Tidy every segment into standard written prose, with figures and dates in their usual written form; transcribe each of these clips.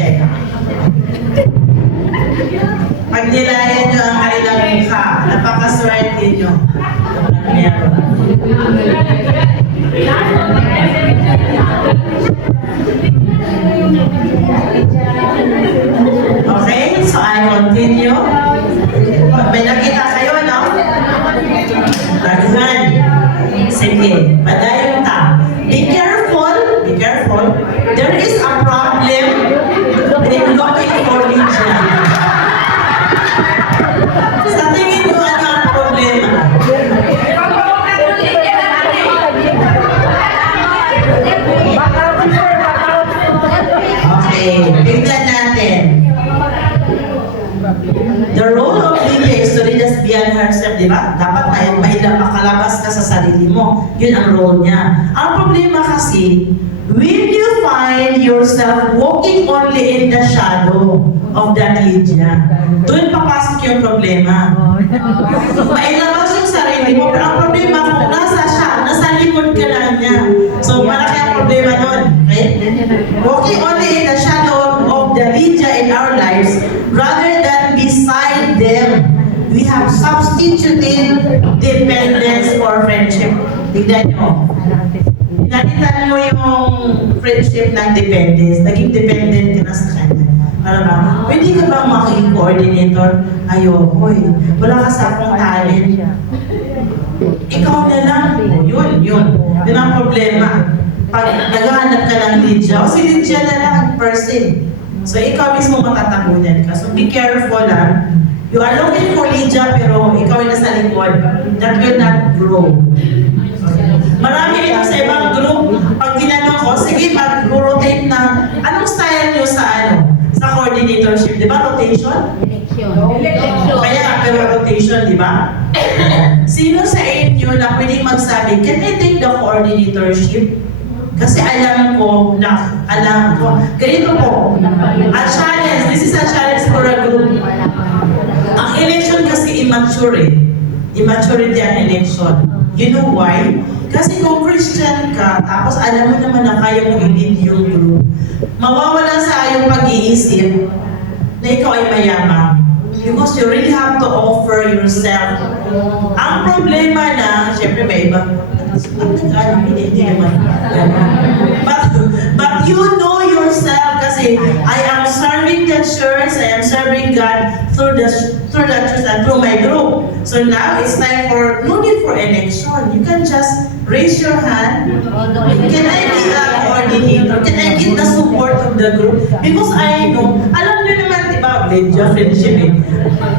check. Pag nilayan nyo ang kanilang mukha, napakaswerte nyo. Meron. Okay, so I continue. May nakita kayo, no? Laguhan. Sige, padayon ta. Be careful, be careful. There is a problem in looking for religion. Sa tingin mo, ano ang problema? Okay, tignan natin. The role of Lydia is to lead us beyond herself, di ba? Dapat makalabas ka sa sarili mo. Yun ang role niya. Ang problema kasi, will you find yourself walking only in the shadow of that Lydia? Doon papasok yung problema. Mailabas yung sarili mo, pero ang problema kung nasa likod ka lang niya. So, malaki ang problema nun. Okay? Walking only in the shadow of the Lydia in our lives, rather than beside them, we have substituted dependence for friendship. Tignan nyo. Nakita nyo yung friendship ng dependence. Naging dependent ka na sa kanya. Para ba? Pwede ka ba maki-coordinator? Ayoko eh. Wala ka sa akong talent. Ikaw na lang. Yun. Yun ang problema. Pag naghahanap ka ng Lydia, o si Lydia na lang, person. So, ikaw mismo matatabunan ka. So, be careful lang. You are looking for Lydia, pero ikaw ay nasa likod. That will not grow. Marami ito sa ibang group. Pag ginanong ko, sige, mag-rotate ng anong style nyo sa sa coordinatorship. Di ba? Rotation? Election. Kaya, pero rotation, di ba? Sino sa inyo na pwedeng magsabi, can I take the coordinatorship? Kasi alam ko. Ganito po. A challenge. This is a challenge for a group. Ang election kasi immature eh. Immaturity ang election. You know why? Kasi kung Christian ka, tapos alam mo naman na kaya mo i-lead yung group, mawawala sa iyong pag-iisip na ikaw ay mayaman. Because you really have to offer yourself. Ang problema na, syempre may iba, hindi naman. But you know yourself kasi I am serving the church, I am serving God through the church and through my group. So now it's time for, no need for election. You can just raise your hand. Can I be a coordinator? Can I get the support of the group? Because I know, alam nyo naman, di ba, friendship eh.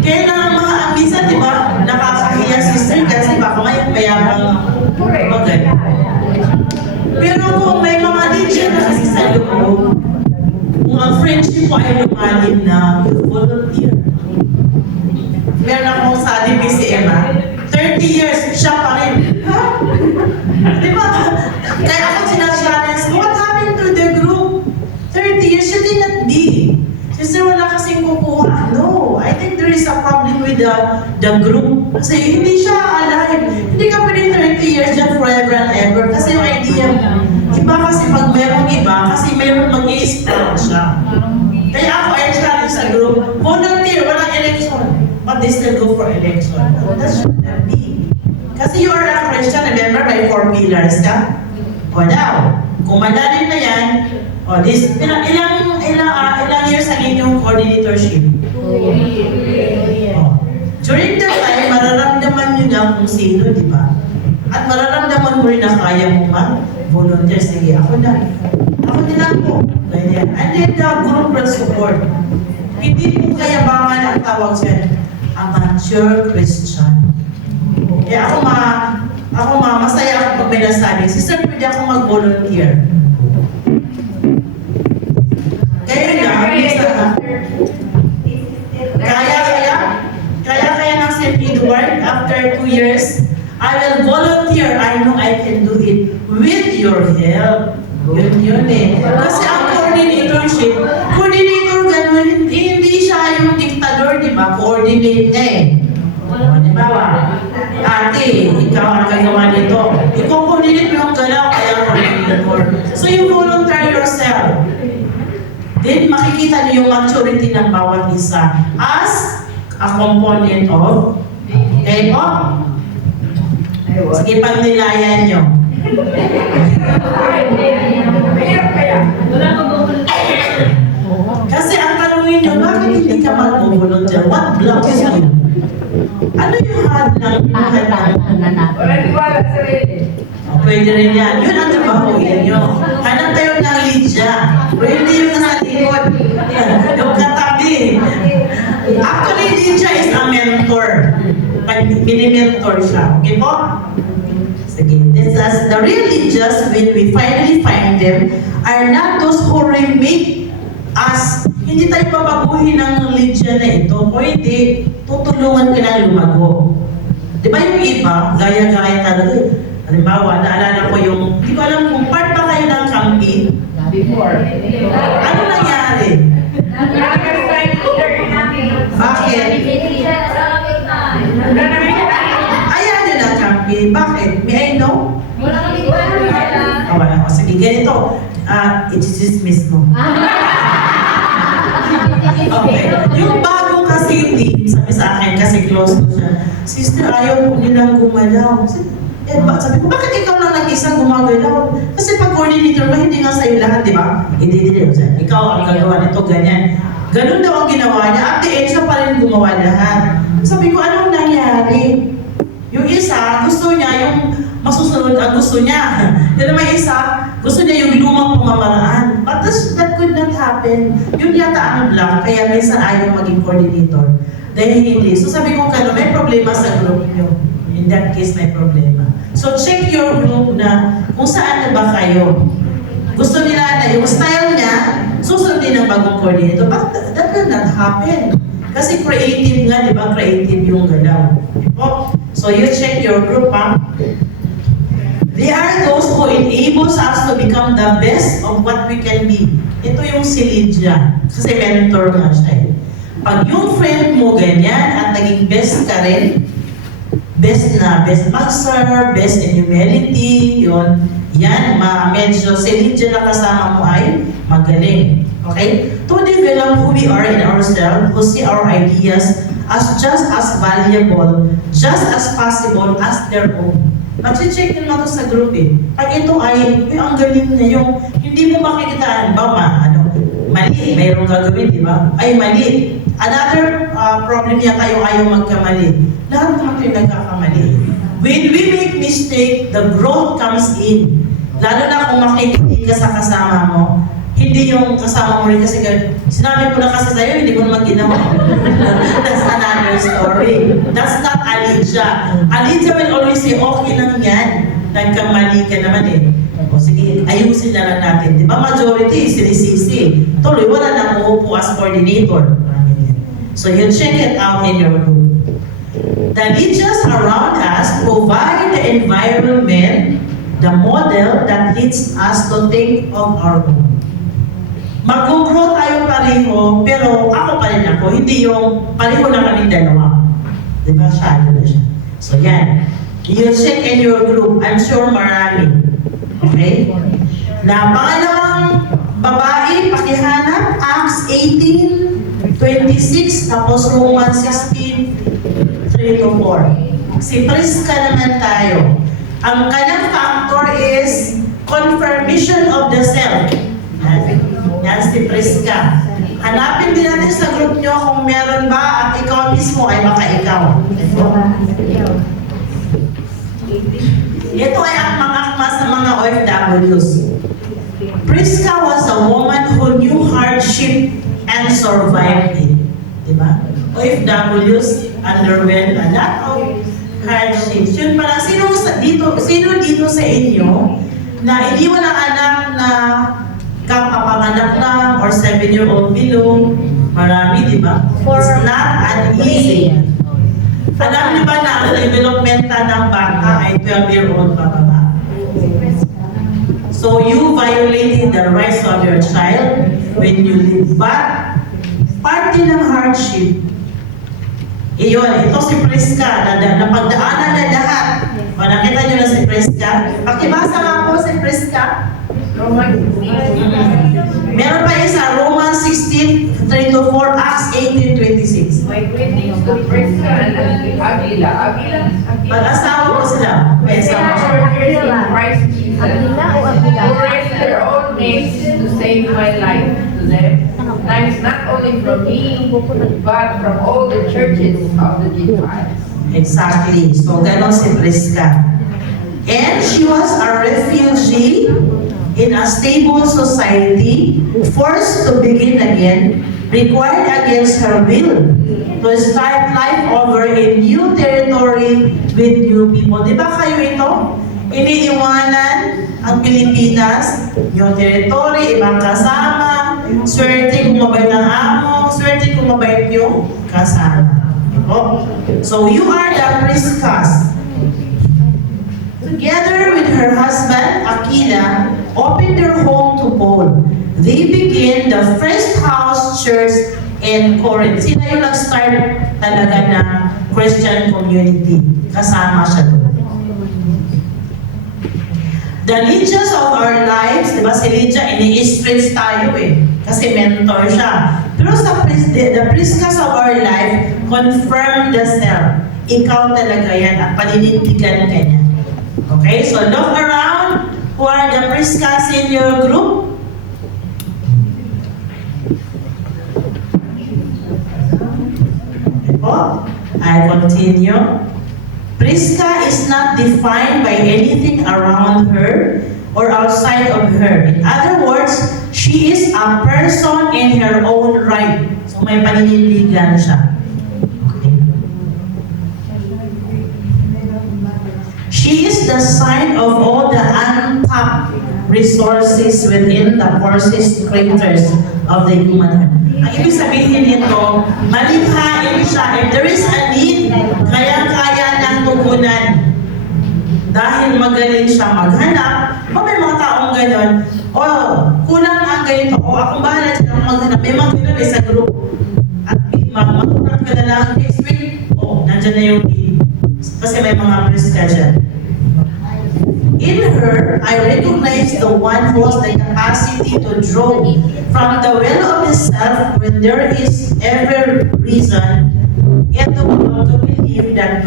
Kaya na mga minsan, di ba, nakakahiya sister kasi baka may mayabang bagay. Pero kung may mga teacher na kasi sa loob, kung ang friendship mo ay lumalim na, volunteer. Meron akong sa DPCM, 30 years, siya pa rin. Ha? Di ba? Kaya ako sinachallenge, what happened to the group? 30 years, she did not be. Sister, wala kasing kukuha. No, I think there is a problem with the group. Kasi hindi siya alive. Hindi ka pwede 30 years dyan forever and ever. Kasi yung idea mo, iba kasi pag merong iba, kasi meron mag-i-sprout siya. Kaya ako ay challenge sa group, volunteer, walang election. But they still go for election. That should not be. Kasi you are a Christian, remember, may 4 pillars ka? O now, kung malalim na yan, o this, ilang years ang inyong coordinatorship? 2 years. During that time, mararamdaman nyo na kung sino, di ba? At mararamdaman mo rin na kaya mo mag-volunteer. Sige, ako na lang po. Ganyan. And then the group will support. Hindi po kayabangan ang tawag siya. A mature Christian. Kaya masaya ako pag may nasabi, Sister, pwede ako mag-volunteer. Kaya ng St.Edward's, after 2 years, I will volunteer. I know I can do it with your help. Yun eh. Kasi ang coordinator ganun, hindi siya yung diktador, di ba? Coordinate niya eh. Di ba? Ate, ikaw ang gagawa nito. I-coordinate mo yung galaw, kaya coordinator. So you volunteer yourself. then makikita niyo yung maturity ng bawat isa as a component of okay po? Sige, pagnilayan nyo. Kasi ang tanongin nyo, bakit hindi ka mag-volunteer? What blocks you? Ano yung hadlang? Pwede rin yan. Yun ang trabahuin nyo. Hanap kayo ng Lydia. Pwede yun sa likod. Yung katabi. Actually, Lydia is a mentor. Pag mini-mentor siya. Okay po? Sige. The real Lydias, when we finally find them, are not those who remake us. Hindi tayo babaguhin ng Lydia na ito. Pwede, tutulungan ka na lumago. Di ba yung iba, gaya-gaya talaga. Halimbawa, naalala ko yung, hindi ko alam kung part ba kayo ng camping. Before. Ano nangyari? Bakit? Ayaw nyo ng camping. Bakit? May I know? Wala. O sige, ganito. I-dismiss mo. Okay. Yung bago kasi team, sabi sa akin, kasi close ko siya, sister, ayaw nilang gumalaw. Sabi ko, bakit ikaw lang nag-isa gumagalaw? Kasi pag coordinator ba, hindi nga sa'yo lahat, di ba? Hindi. Ikaw ang gagawa nito, ganyan. Ganun daw ang ginawa niya. At the end, siya pa rin gumawa lahat. Sabi ko, anong nangyari? Yung isa, gusto niya, yung masusunod ang gusto niya. Yung may isa, gusto niya yung lumang pamamaraan. But that could not happen. Yun yata ang block, kaya minsan ayaw maging coordinator. Dahil hindi. So sabi ko, may problema sa group niyo. In that case, may problema. So check your group na kung saan na ba kayo. Gusto nila na yung style niya, susundin ng bagong coordinator. But that will not happen. Kasi creative nga, di ba? Creative yung galaw. So you check your group, ha? They are those who enables us to become the best of what we can be. Ito yung si Lydia. Kasi mentor nga siya. Pag yung friend mo ganyan at naging best ka rin, best mag-serve, best in humility, yun. Yan, medyo si Lydia na kasama mo ay magaling. Okay? To develop who we are in ourselves, who see our ideas as just as valuable, just as possible as their own. Mag-check din mo ito sa group eh. Pag ito ay, ang galing na yung, hindi mo makikitaan ba, mali, mayroong gagawin, di ba? Ay, mali. Another problem niya tayo ayaw magkamali. Lahat naman tayo nagkakamali. When we make mistake, the growth comes in. Lalo na kung makikinig ka sa kasama mo, hindi yung kasama mo rin kasi sinabi ko na kasi sa'yo, hindi mo naman ginawa. That's another story. That's not Lydia. Lydia will always say, okay lang yan. Nagkamali ka naman eh. O sige, ayusin na lang natin. Di ba majority, sinisisi. Tuloy, wala na umuupo as coordinator. So you check it out in your group. The Lydias around us provide the environment, the model that leads us to think of our own. Mag-grow tayo pareho, pero ako pa rin ako, hindi yung pareho na kaming dalawa. Diba? Shadow na siya. So yan. You check in your group. I'm sure marami. Okay? Na pangalawang babae, pakihanap, Acts 18:26, tapos Romans 16:3-4. Si Priska naman tayo. Ang kanyang factor is confirmation of the self. Yan si Priska. Hanapin din natin sa group nyo kung meron ba at ikaw mismo ay baka ikaw. Ito ay ang mga akma sa mga OFWs. Priska was a woman who knew hardship and survived it. Diba? OFWs underwent a lot of hardships. Yun pala, sino dito sa inyo na iniwan ang anak na kapapanganak lang or 7-year-old below, marami, di ba? It's not an easy. Alam niyo ba na ang developmental ng bata ay 12-year-old pa ba? So you violated the rights of your child when you live. But, part din ng hardship. Iyon, ito si Priska, napagdaanan na lahat. O, nakita niyo na si Priska? Pakibasa nga po si Priska. Meron pa isa, Romans 16:3-4, Acts 18:26. My greetings to Prisca and Aquila. Pag-asawa ko sila. May asawa ko. Workers in Christ Jesus. Aquila o Aquila? Who risked their own necks to save my life to them. Thanks not only from me, but from all the churches of the Gentiles. Exactly. So, ganon si Prisca. And she was a refugee in a stable society, forced to begin again, required against her will, to start life over in new territory with new people. Di ba kayo ito? Iniiwanan ang Pilipinas, new territory, ibang kasama, swerte kung mabait ang amo, swerte kung mabait yung kasama. So you are the Priscas. Together with her husband, Aquila, opened their home to Paul. They began the first house church in Corinth. Sila yung nag-start talaga ng Christian community. Kasama siya doon. The Lydias of our lives, di ba si Lydia, ini-streets tayo eh. Kasi mentor siya. Pero the Priscas of our life, confirm the self. Ikaw talaga yan at paninindigan ka niya. Okay, so look around. Who are the Priscas in your group? I continue. Prisca is not defined by anything around her or outside of her. In other words, she is a person in her own right. So may paninindigan siya. Okay. She is the sign of all the untapped resources within the coarsest craters of the human heart. Ang ibig sabihin nito, malikhain siya. If there is a need, kaya-kaya ng tugunan. Dahil magaling siya maghanap, may mga taong gano'n, kulang ang ganito, akong bahala siya maghanap. May mga gano'n sa group. At maghanap ka na lang next week, nandyan na yung need. Kasi may mga Prisca dyan. In her, I recognize the one who has the capacity to draw from the well of himself when there is every reason in the world to believe that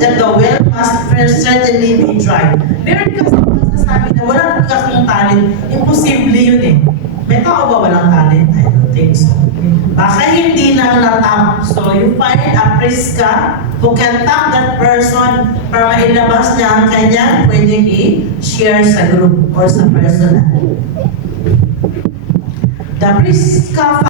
the well must first certainly be dry. Meron kasi masasabi na walang kakong talent, imposible yun eh. May tao ba walang talent? I don't think so. Baka hindi na natap. So you find a Prisca who can tap that person para mailabas niya ang kanyang pwedeng i-share sa group or sa personal. The Prisca